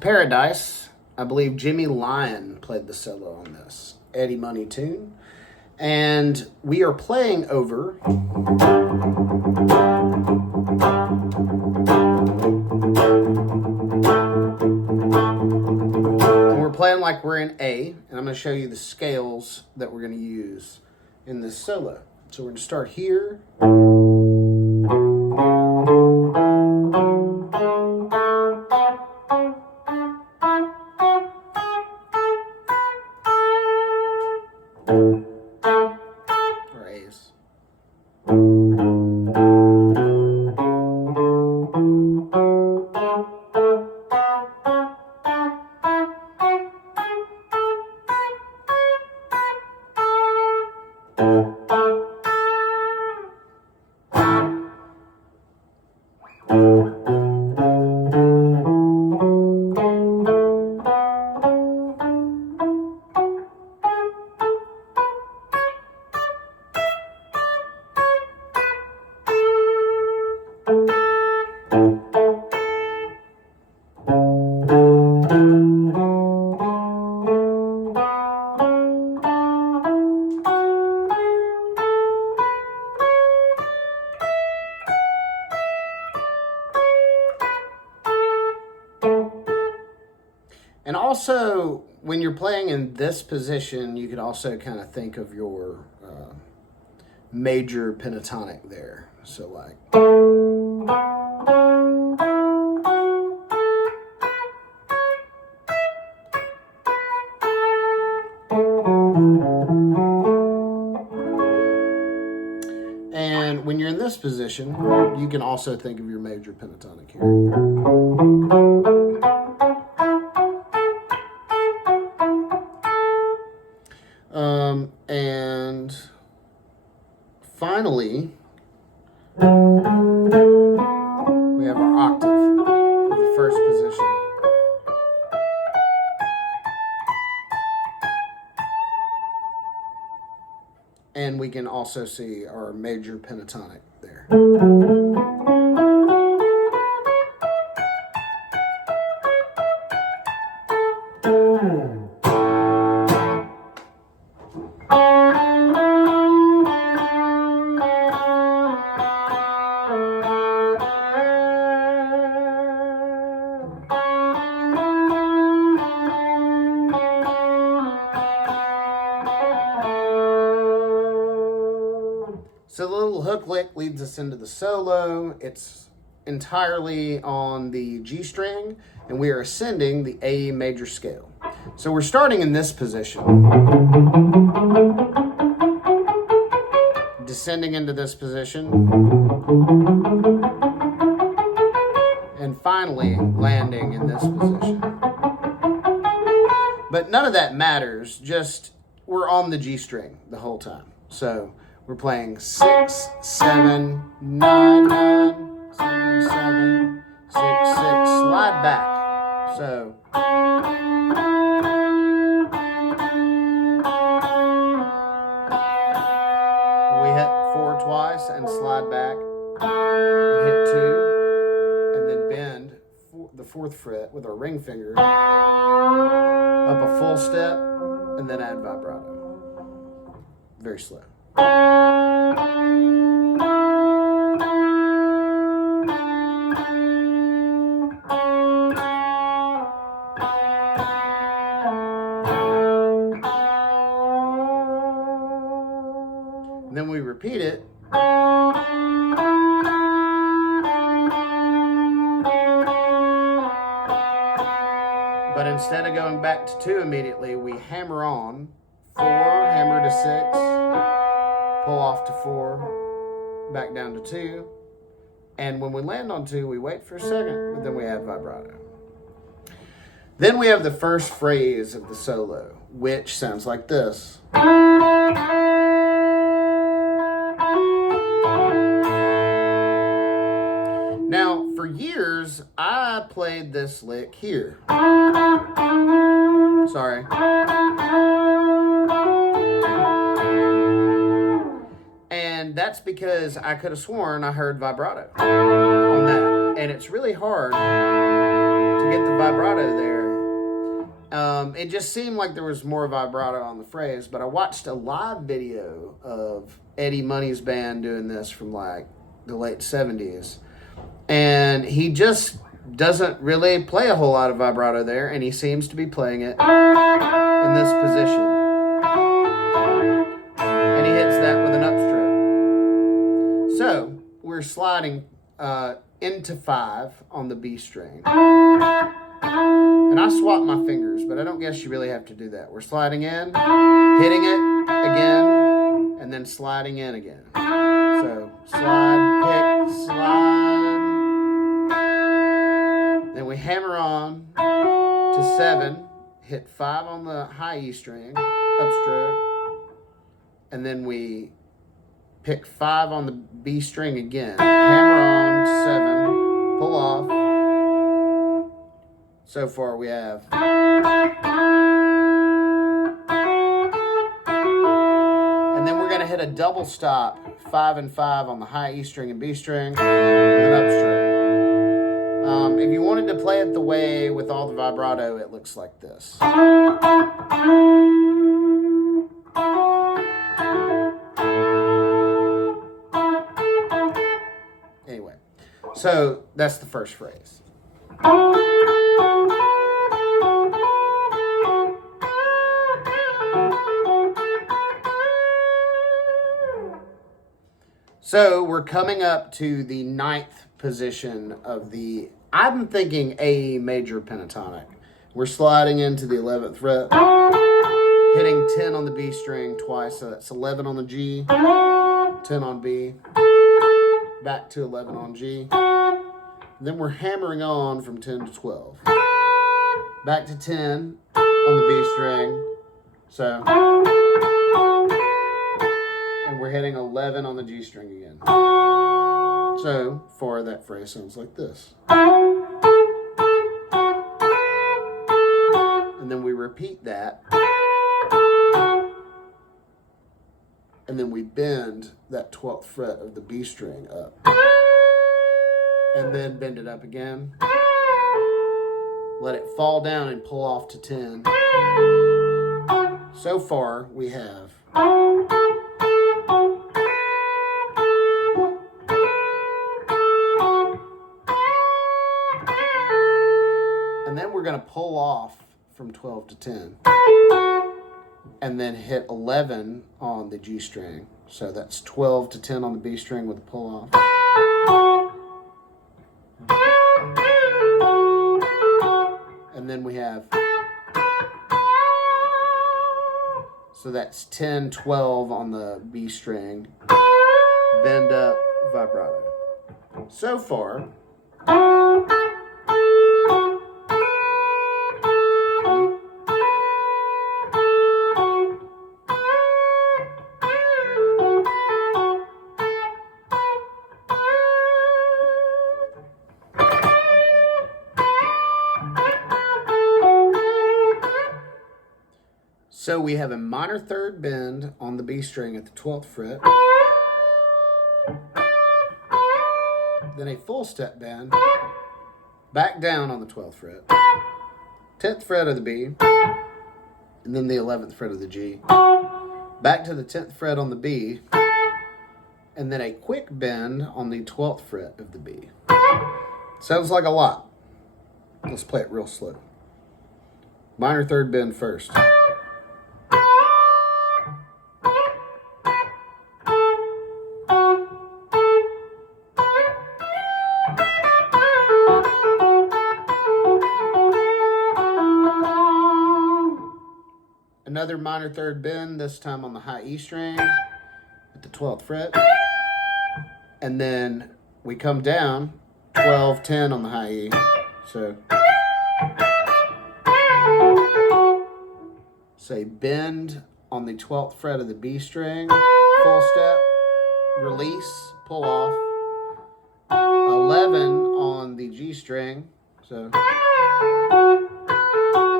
Paradise. I believe Jimmy Lyon played the solo on this Eddie Money tune. And we are playing over and we're playing like we're in A, and I'm going to show you the scales that we're going to use in this solo. So we're going to start here. And also, when you're playing in this position, you could also kind of think of your major pentatonic there. So like... And when you're in this position, you can also think of your major pentatonic here. And finally, we have our octave of the first position. And we can also see our major pentatonic there. So the little hook lick leads us into the solo. It's entirely on the G string, and we are ascending the A major scale. So we're starting in this position, descending into this position, and finally landing in this position. But none of that matters, just we're on the G string the whole time. So we're playing 6, 7, 9, 9, 7, 7, 6, 6, slide back. So we hit 4 twice and slide back, and hit 2, and then bend the 4th fret with our ring finger up a full step, and then add vibrato. Very slow. Then we repeat it. But instead of going back to 2 immediately, we hammer on 4, hammer to 6, pull off to 4, back down to 2. And when we land on 2, we wait for a second, but then we add vibrato. Then we have the first phrase of the solo, which sounds like this. Now, for years, I played this lick here. Sorry. And that's because I could have sworn I heard vibrato on that. And it's really hard to get the vibrato there. It just seemed like there was more vibrato on the phrase, but I watched a live video of Eddie Money's band doing this from like the late 70s. And he just doesn't really play a whole lot of vibrato there, and he seems to be playing it in this position. And he hits that with an upstroke. So we're sliding into 5 on the B string. And I swap my fingers, but I don't guess you really have to do that. We're sliding in, hitting it again, and then sliding in again. So slide, pick, slide. Then we hammer on to 7, hit 5 on the high E string, upstroke, and then we pick 5 on the B string again, hammer on to 7, pull off. So far we have. And then we're going to hit a double stop, 5 and 5 on the high E string and B string, and an upstroke. If you wanted to play it the way with all the vibrato, it looks like this. Anyway, so that's the first phrase. So we're coming up to the 9th position of the, I'm thinking A major pentatonic. We're sliding into the 11th fret, hitting 10 on the B string twice, so that's 11 on the G, 10 on B, back to 11 on G. Then we're hammering on from 10 to 12. Back to 10 on the B string, so, and we're hitting 11 on the G string again. So far, that phrase sounds like this. And then we repeat that. And then we bend that 12th fret of the B string up. And then bend it up again. Let it fall down and pull off to 10. So far, we have. And then we're going to pull off from 12 to 10. And then hit 11 on the G string. So that's 12 to 10 on the B string with a pull off. And then we have, so that's 10, 12 on the B string, bend up, vibrato. So far, so we have a minor third bend on the B string at the 12th fret, then a full step bend, back down on the 12th fret, 10th fret of the B, and then the 11th fret of the G, back to the 10th fret on the B, and then a quick bend on the 12th fret of the B. Sounds like a lot. Let's play it real slow. Minor third bend first. Another minor third bend, this time on the high E string at the 12th fret. And then we come down 12, 10 on the high E. So say bend on the 12th fret of the B string, full step, release, pull off. 11 on the G string. So,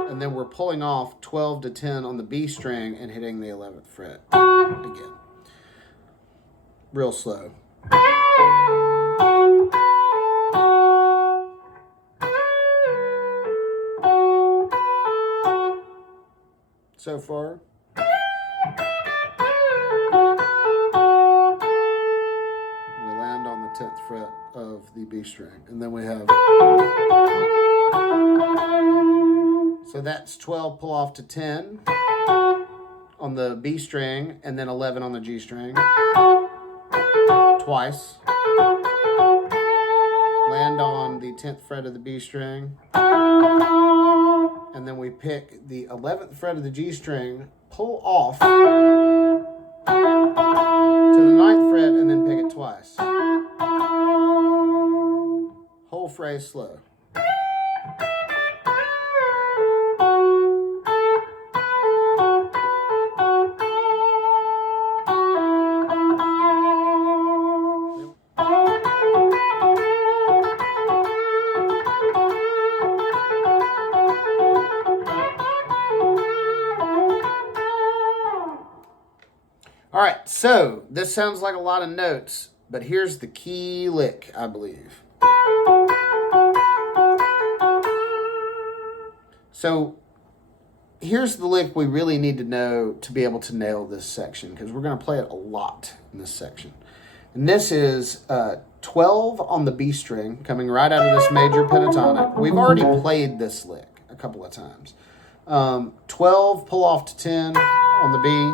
and then we're pulling off 12 to 10 on the B string and hitting the 11th fret again. Real slow. So far. We land on the 10th fret of the B string. And then we have. So that's 12 pull off to 10 on the B string and then 11 on the G string. Twice. Land on the 10th fret of the B string. And then we pick the 11th fret of the G string, pull off to the 9th fret, and then pick it twice. Whole phrase slow. All right, so this sounds like a lot of notes, but here's the key lick, I believe. So here's the lick we really need to know to be able to nail this section, because we're going to play it a lot in this section. And this is 12 on the B string, coming right out of this major pentatonic. We've already played this lick a couple of times. 12, pull off to 10 on the B.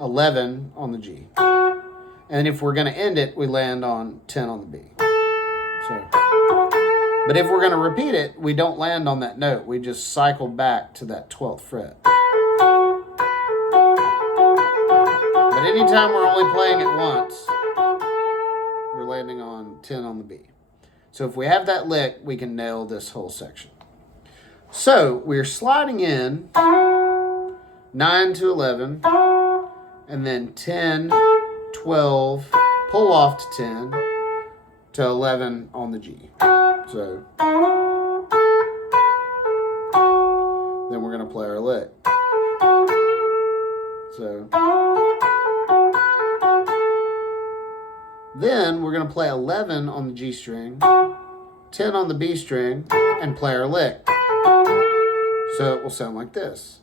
11 on the G. And if we're going to end it, we land on 10 on the B. So, but if we're going to repeat it, we don't land on that note. We just cycle back to that 12th fret. But anytime we're only playing it once, we're landing on 10 on the B. So if we have that lick, we can nail this whole section. So we're sliding in 9 to 11, and then 10 12, pull off to 10, to 11 on the G. So then we're going to play our lick. So then we're going to play 11 on the G string, 10 on the B string, and play our lick. So it will sound like this.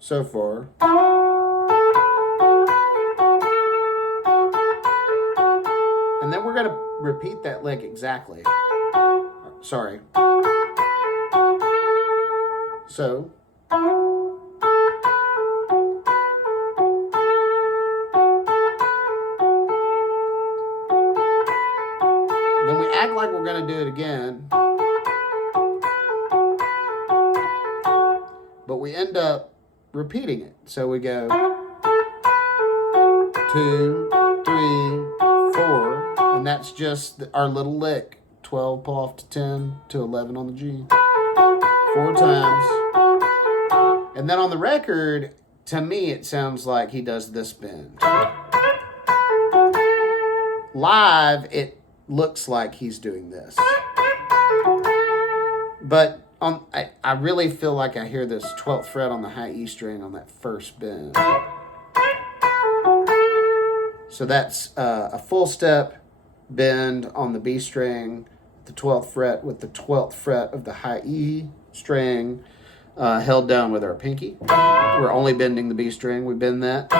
So far. And then we're going to repeat that lick exactly. Sorry. So. Then we act like we're going to do it again. But we end up repeating it. So we go 2, 3, 4, and that's just our little lick. 12, pull off to 10, to 11 on the G. 4 times. And then on the record, to me, it sounds like he does this bend. Live, it looks like he's doing this. But I really feel like I hear this 12th fret on the high E string on that first bend. So that's a full step bend on the B string, the 12th fret with the 12th fret of the high E string held down with our pinky. We're only bending the B string, we bend that.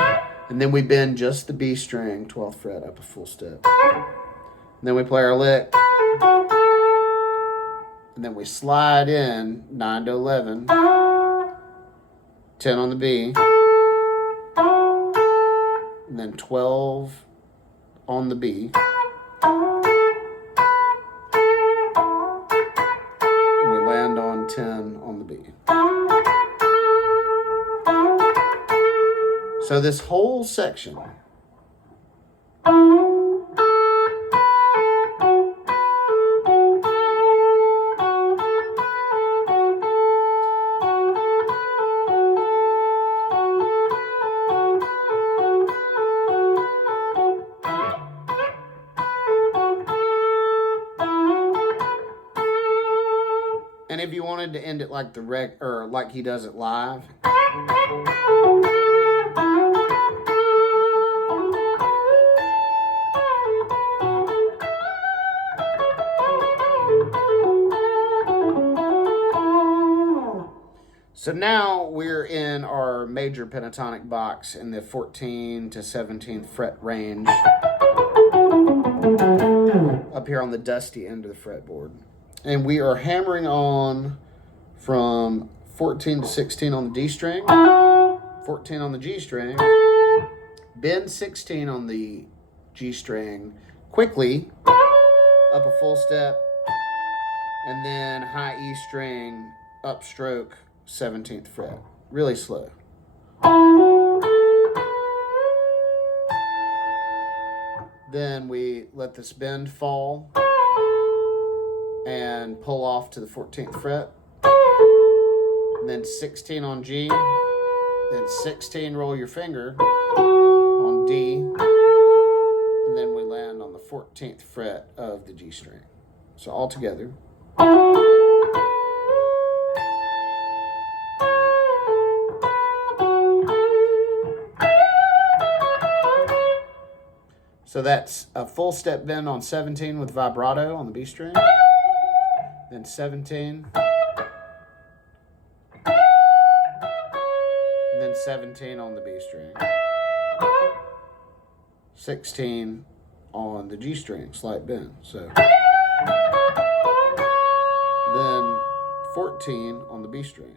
And then we bend just the B string, 12th fret up a full step. And then we play our lick. And then we slide in 9 to 11, 10 on the B, and then 12 on the B. And we land on 10 on the B. So this whole section and if you wanted to end it like like he does it live. So now we're in our major pentatonic box in the 14th to 17th fret range. Up here on the dusty end of the fretboard. And we are hammering on from 14 to 16 on the D string, 14 on the G string, bend 16 on the G string quickly, up a full step, and then high E string, upstroke, 17th fret. Really slow. Then we let this bend fall and pull off to the 14th fret. And then 16 on G. Then 16, roll your finger on D. And then we land on the 14th fret of the G string. So all together. So that's a full step bend on 17 with vibrato on the B string. Then 17. And then 17 on the B string. 16 on the G string, slight bend. So then 14 on the B string.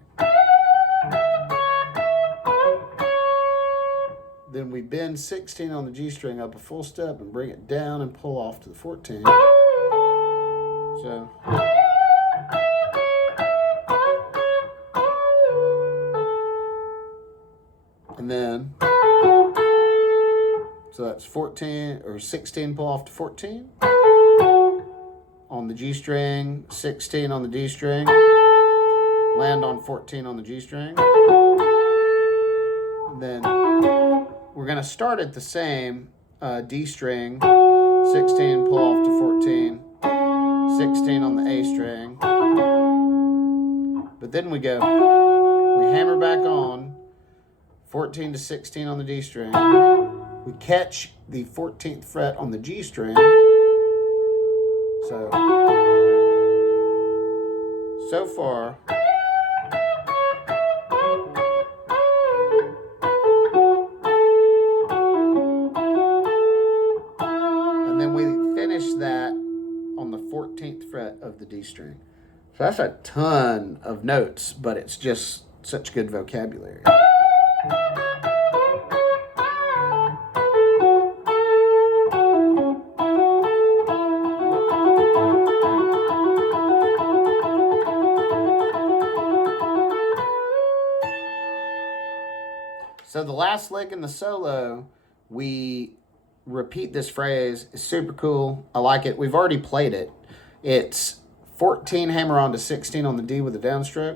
Then we bend 16 on the G string up a full step and bring it down and pull off to the 14. So and then so that's 14 or 16, pull off to 14 on the G string, 16 on the D string, land on 14 on the G string. And then we're going to start at the same D string, 16, pull off to 14, 16 on the A string. But then we hammer back on, 14 to 16 on the D string. We catch the 14th fret on the G string. So far, and then we finish that on the 14th fret of the D string. So that's a ton of notes, but it's just such good vocabulary. So the last lick in the solo, we repeat this phrase. It's super cool. I like it. We've already played it. It's 14 hammer on to 16 on the D with a downstroke,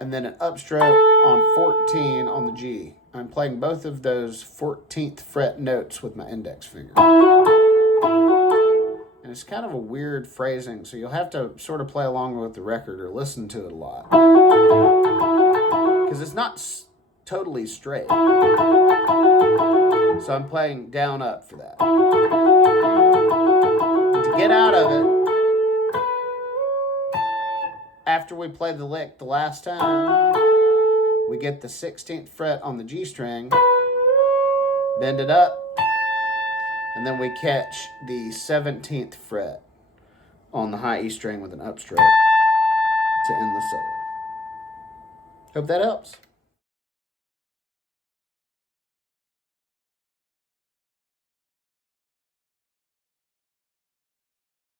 and then an upstroke on 14 on the G. I'm playing both of those 14th fret notes with my index finger. And it's kind of a weird phrasing, so you'll have to sort of play along with the record or listen to it a lot. Because it's not totally straight. So I'm playing down up for that. To get out of it, after we play the lick the last time, we get the 16th fret on the G string, bend it up, and then we catch the 17th fret on the high E string with an upstroke to end the solo. Hope that helps.